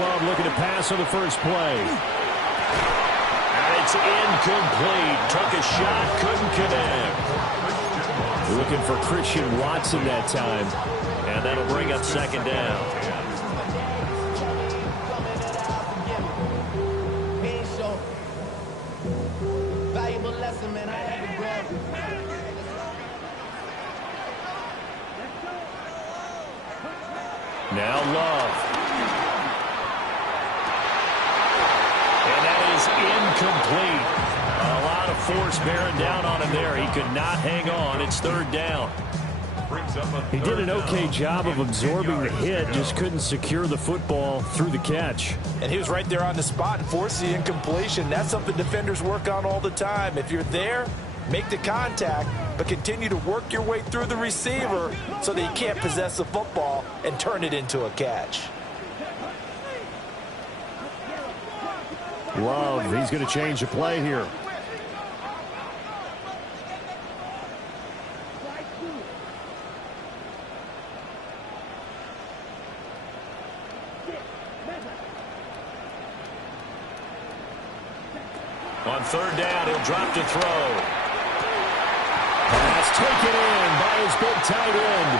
Love looking to pass on the first play. And it's incomplete. Took a shot, couldn't connect. Looking for Christian Watson that time. And that'll bring up second down. Now Love. And that is incomplete. A lot of force bearing down on him there. He could not hang on. It's third down. He did an okay job of absorbing the hit, just couldn't secure the football through the catch. And he was right there on the spot and forced the incompletion. That's something defenders work on all the time. If you're there, make the contact, but continue to work your way through the receiver so that he can't possess the football and turn it into a catch. Love, he's going to change the play here. On third down, he'll drop to throw. Pass taken in by his big tight end.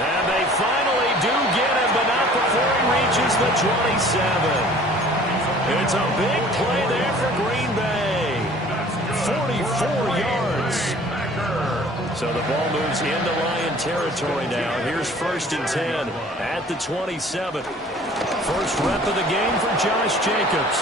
And they finally do get him, but not before he reaches the 27. It's a big play there for Green Bay. 44 yards. So the ball moves into Lion territory now. Here's 1st and 10 at the 27. First rep of the game for Josh Jacobs.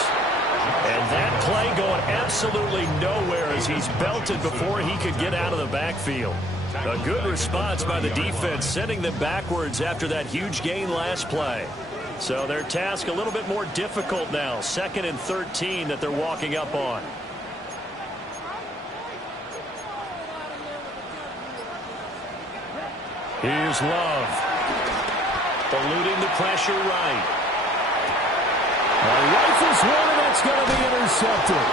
And that play going absolutely nowhere as he's belted before he could get out of the backfield. A good response by the defense, sending them backwards after that huge gain last play. So their task a little bit more difficult now. 2nd and 13 that they're walking up on. Here's Love. Eluding the pressure right. Rifles one, and that's going to be intercepted.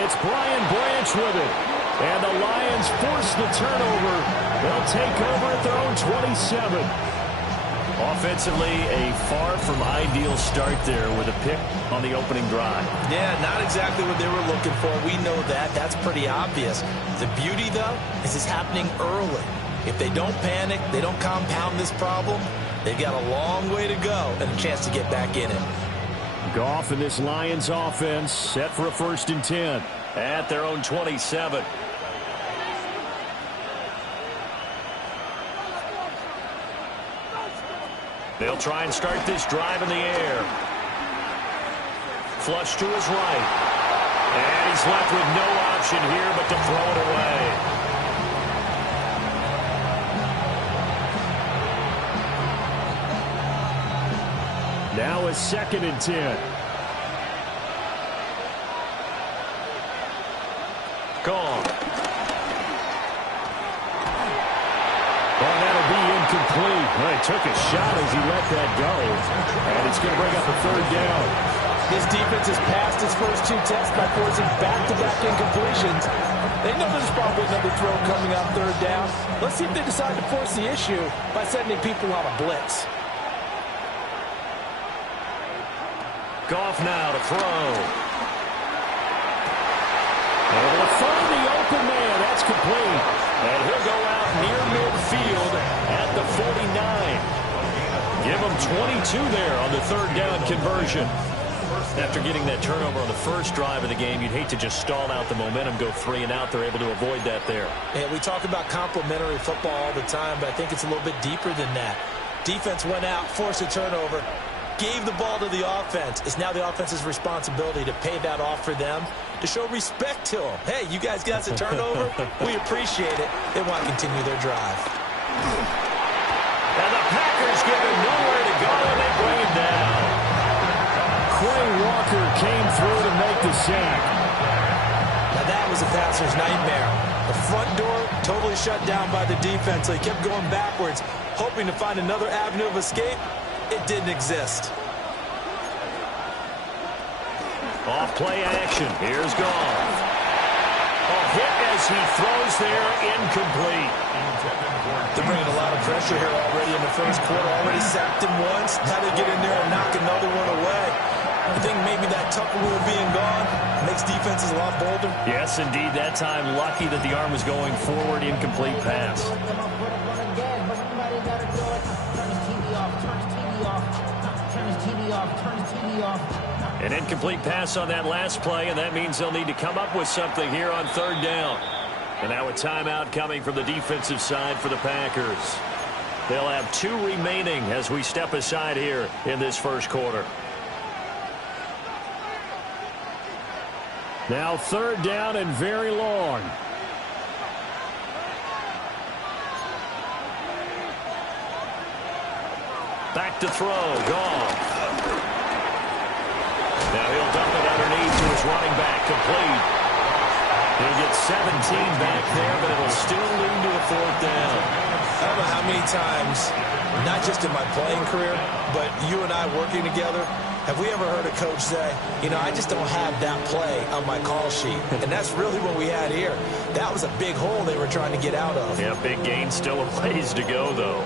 It's Brian Branch with it. And the Lions force the turnover. They'll take over at their own 27. Offensively, a far from ideal start there with a pick on the opening drive. Yeah, not exactly what they were looking for. We know that. That's pretty obvious. The beauty, though, is it's happening early. If they don't panic, they don't compound this problem, they've got a long way to go and a chance to get back in it. Goff and this Lions offense set for a 1st and 10. At their own 27. They'll try and start this drive in the air. Flush to his right. And he's left with no option here but to throw it away. Now a 2nd and 10. Gone. Well, that'll be incomplete. Well, he took a shot as he let that go. And it's going to bring up a 3rd down. This defense has passed its first 2 tests by forcing back-to-back incompletions. They know there's probably another throw coming on 3rd down. Let's see if they decide to force the issue by sending people on a blitz. Goff now to throw. Able to find the open man. That's complete. And he'll go out near midfield at the 49. Give him 22 there on the 3rd down conversion. After getting that turnover on the first drive of the game, you'd hate to just stall out the momentum, go 3 and out. They're able to avoid that there. And we talk about complementary football all the time, but I think it's a little bit deeper than that. Defense went out, forced a turnover, gave the ball to the offense. It's now the offense's responsibility to pay that off for them, to show respect to them. Hey, you guys got a turnover? We appreciate it. They want to continue their drive. And the Packers give him nowhere to go, and they bring him down. Quay Walker came through to make the sack. Now that was a passer's nightmare. The front door totally shut down by the defense, so he kept going backwards, hoping to find another avenue of escape. It didn't exist. Off play action. Here's Goff. A hit as goes. He throws there, incomplete. They're bringing a lot of pressure here already in the first quarter. Already sacked him once. Now they get in there and knock another one away. I think maybe that Tucker rule being gone makes defenses a lot bolder. Yes, indeed. That time, lucky that the arm was going forward. Incomplete pass. An incomplete pass on that last play, and that means they'll need to come up with something here on third down. And now a timeout coming from the defensive side for the Packers. They'll have 2 remaining as we step aside here in this first quarter. Now third down and very long. Back to throw. Goff. Now he'll dump it underneath to his running back. Complete. He'll get 17 back there, but it'll still lead to a fourth down. I don't know how many times, not just in my playing career, but you and I working together, have we ever heard a coach say, you know, I just don't have that play on my call sheet? And that's really what we had here. That was a big hole they were trying to get out of. Yeah, big gain, still a ways to go, though.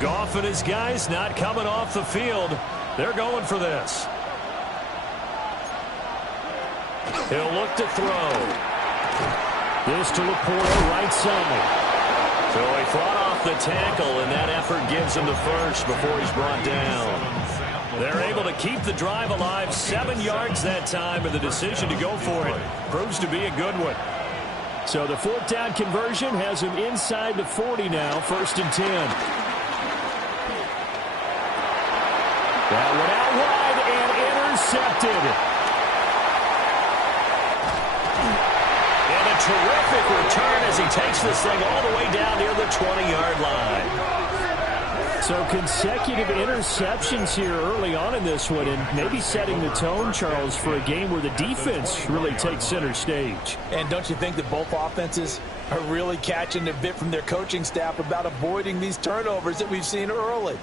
Goff and his guys not coming off the field. They're going for this. He'll look to throw. This to Laporta, right side. So he fought off the tackle, and that effort gives him the first before he's brought down. They're able to keep the drive alive, 7 yards that time, and the decision to go for it proves to be a good one. So the fourth down conversion has him inside the 40 now, 1st and 10. That went out wide and intercepted. And a terrific return as he takes this thing all the way down near the 20-yard line. So consecutive interceptions here early on in this one, and maybe setting the tone, Charles, for a game where the defense really takes center stage. And don't you think that both offenses are really catching a bit from their coaching staff about avoiding these turnovers that we've seen early?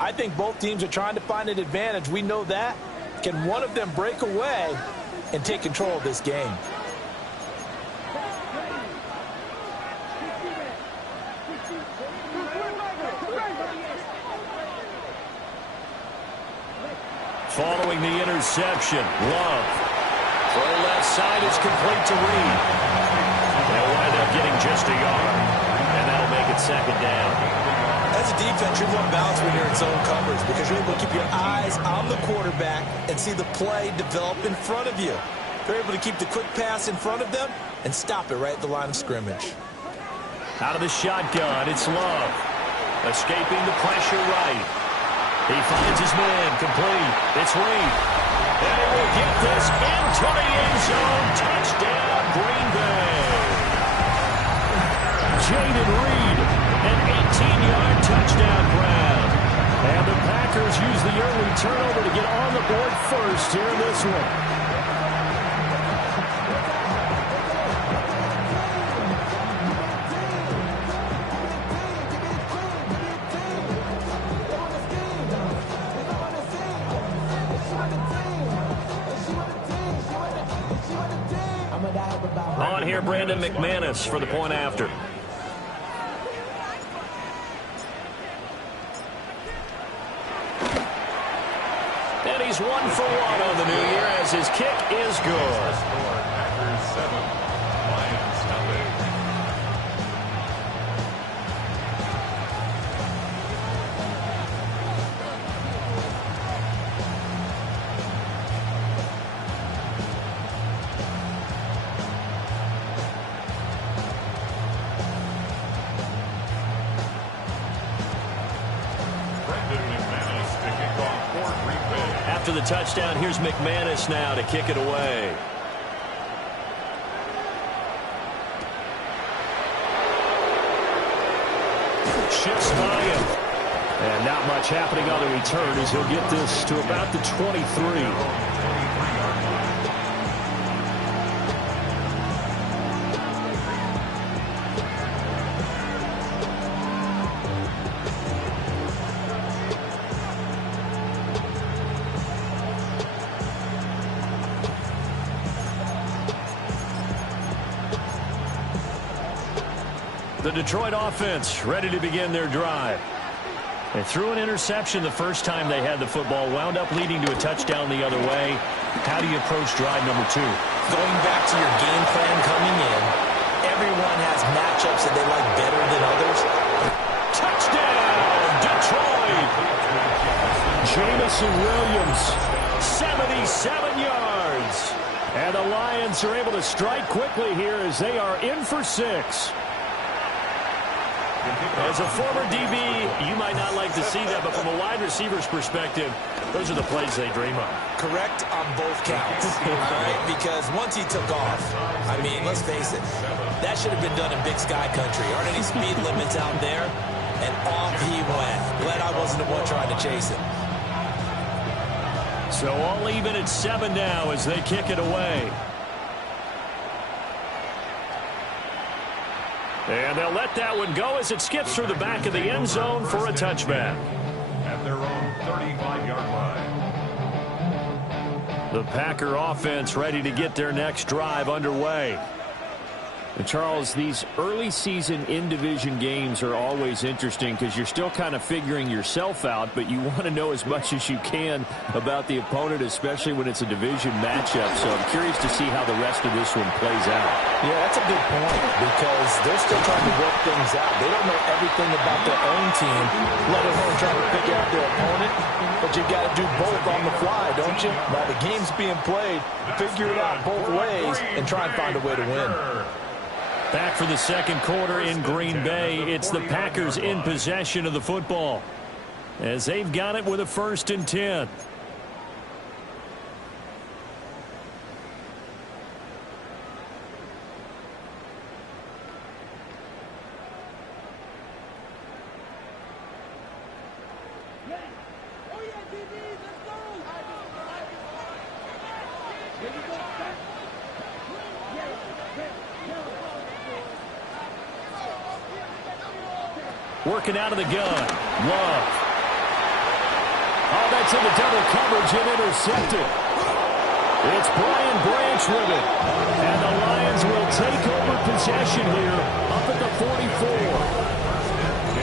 I think both teams are trying to find an advantage. We know that. Can one of them break away and take control of this game? Following the interception, Love. Throw left side is complete to Reed. They'll wind up getting just a yard, and that'll make it 2nd down. As a defense, you're more balanced when you're in zone coverage because you're able to keep your eyes on the quarterback and see the play develop in front of you. You're able to keep the quick pass in front of them and stop it right at the line of scrimmage. Out of the shotgun, it's Love. Escaping the pressure right. He finds his man, complete. It's Reed. And he will get this into the end zone. Touchdown, Green Bay. Jayden Reed, an 18-yard touchdown grab. And the Packers use the early turnover to get on the board first here in this one. On here, Brandon McManus for the point after. And he's 1 for 1 on the new year as his kick is good. Packers 7, Lions nothing. After the touchdown, here's McManus now to kick it away. Shifts by him. And not much happening on the return as he'll get this to about the 23. The Detroit offense ready to begin their drive. They threw an interception the first time they had the football, wound up leading to a touchdown the other way. How do you approach drive number 2? Going back to your game plan coming in, everyone has matchups that they like better than others. Touchdown, Detroit! Jameson Williams, 77 yards. And the Lions are able to strike quickly here as they are in for 6. As a former DB, you might not like to see that, but from a wide receiver's perspective, those are the plays they dream of. Correct on both counts, all right? Because once he took off, I mean, let's face it, that should have been done in Big Sky country. Aren't any speed limits out there? And off he went. Glad I wasn't the one trying to chase him. So all even at 7 now as they kick it away. And they'll let that one go as it skips through the back of the end zone for a touchback. At their own 35-yard line. The Packer offense ready to get their next drive underway. And Charles, these early season in-division games are always interesting because you're still kind of figuring yourself out, but you want to know as much as you can about the opponent, especially when it's a division matchup. So I'm curious to see how the rest of this one plays out. Yeah, that's a good point because they're still trying to work things out. They don't know everything about their own team, let alone trying to figure out their opponent. But you got to do both on the fly, don't you? While the game's being played, figure it out both ways and try and find a way to win. Back for the second quarter in Green Bay. It's the Packers in possession of the football as they've got it with a 1st and 10. Working out of the gun. Love. Oh, that's into double coverage and intercepted. It's Brian Branch with it. And the Lions will take over possession here up at the 44.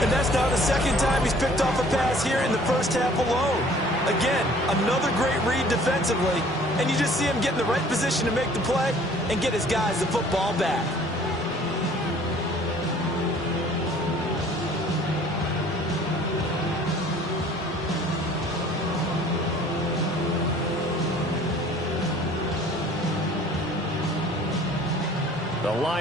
And that's now the second time he's picked off a pass here in the first half alone. Again, another great read defensively. And you just see him get in the right position to make the play and get his guys the football back. The Lions